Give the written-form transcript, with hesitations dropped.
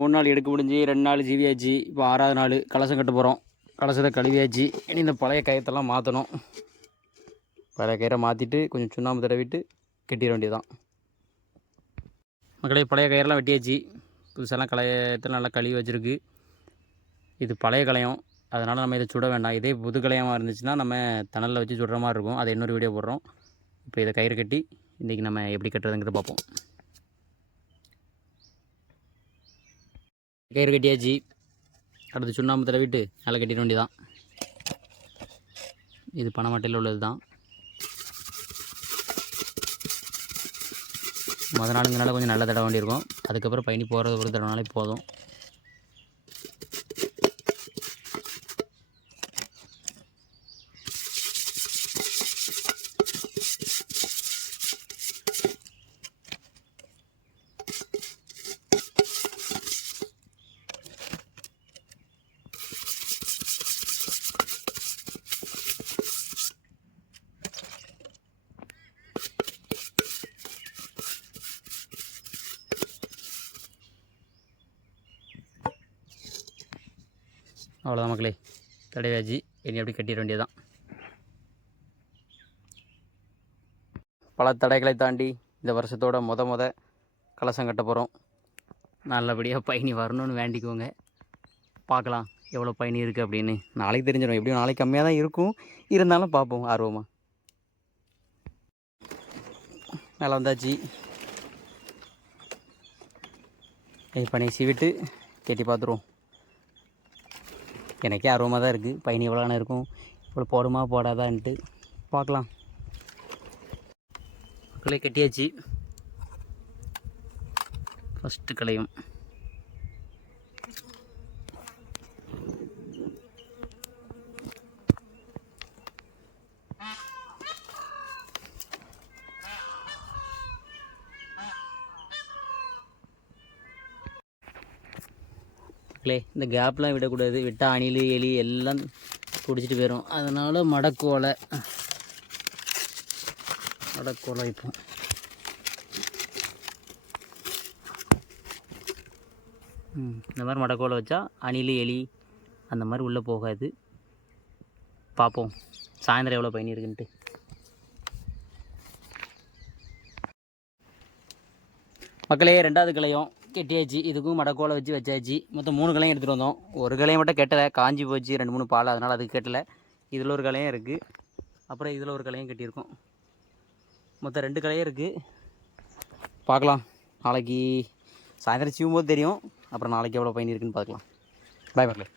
3 நாள் எடுக்க முடிஞ்சு 2 நாள் ஜீவியாச்சு. இப்போ 6வது நாள் கலசம் கட்ட போகிறோம். கலசத்தை கழுவியாச்சு. இனி இந்த பழைய கயத்தெல்லாம் மாற்றணும். பழைய கயிறை மாற்றிட்டு கொஞ்சம் சுண்ணாம்பு தடவிட்டு கட்டிட வேண்டியதான். மக்களே, பழைய கயிறெல்லாம் வெட்டியாச்சு. புதுசெல்லாம் களையத்தில் நல்லா கழுவி வச்சுருக்கு. இது பழைய களையம், அதனால் நம்ம இதை சுட வேண்டாம். இதே புது களையமாக இருந்துச்சுன்னா நம்ம தணலில் வச்சு சுடுற மாதிரி இருக்கும். அதை இன்னொரு வீடியோ போடுறோம். இப்போ இதை கயிறு கட்டி இன்றைக்கி நம்ம எப்படி கட்டுறதுங்கிறத பார்ப்போம். கயிறு கட்டியாச்சு. அடுத்து சுண்ணாம்பு தடவிட்டு நல்லா கட்டிட வேண்டியதான். இது பனைமட்டையில் உள்ளது தான். மொதல் நாளுங்கனால கொஞ்சம் நல்லா தட வேண்டியிருக்கும். அதுக்கப்புறம் பயணி போகிறது ஒரு தடவைனாலே போதும். அவ்வளோதான் மக்களே, தடவையாச்சு. இனி அப்படி கட்டிட வேண்டியதான். பல தடைகளை தாண்டி இந்த வருஷத்தோட முத கலசம் கட்ட போகிறோம். நல்லபடியாக பயணி வரணும்னு வேண்டிக்குவோங்க. பார்க்கலாம் எவ்வளோ பயணி இருக்குது அப்படின்னு. நாளைக்கு தெரிஞ்சிடும். எப்படியும் நாளைக்கு கம்மியாக தான் இருக்கும், இருந்தாலும் பார்ப்போம் ஆர்வமாக. மேலே வந்தாச்சு. பனையை சீவிட்டு கட்டி பார்த்துருவோம். எனக்கே ஆர்வமாக தான் இருக்குது. பயணி எவ்வளோனா இருக்கும், இவ்வளோ போடுமா போடாதான்ட்டு பார்க்கலாம். மக்களே, கட்டியாச்சு. ஃபஸ்ட்டு களையும் இந்த கேப்லாம் விடக்கூடாது. விட்டால் அணில் எலி எல்லாம் பிடிச்சிட்டு போயிடும். அதனால் மடக்கோலை இப்போ இந்த மாதிரி மடக்கோலை வச்சா அணில் எலி அந்த மாதிரி உள்ளே போகாது. பார்ப்போம் சாயந்தரம் எவ்வளோ பயணி இருக்குன்ட்டு. மக்களே, 2வது களையும் கெட்டியாச்சு. இதுக்கும் மடக்கோலை வச்சு வச்சாச்சு. மொத்தம் 3 களையும் எடுத்துகிட்டு வந்தோம். ஒரு களையும் மட்டும் கெட்டலை, காஞ்சி போச்சு 2-3 பால், அதனால் அதுக்கு கெட்டலை. இதில் ஒரு களையும் இருக்குது. அப்புறம் இதில் ஒரு களையும் கட்டியிருக்கோம். மொத்தம் 2 களையும் இருக்குது. பார்க்கலாம், நாளைக்கு சாயந்தரம் சீவும் போது தெரியும். அப்புறம் நாளைக்கு எவ்வளோ பயணி இருக்குன்னு பார்க்கலாம். பாய் மக்களே.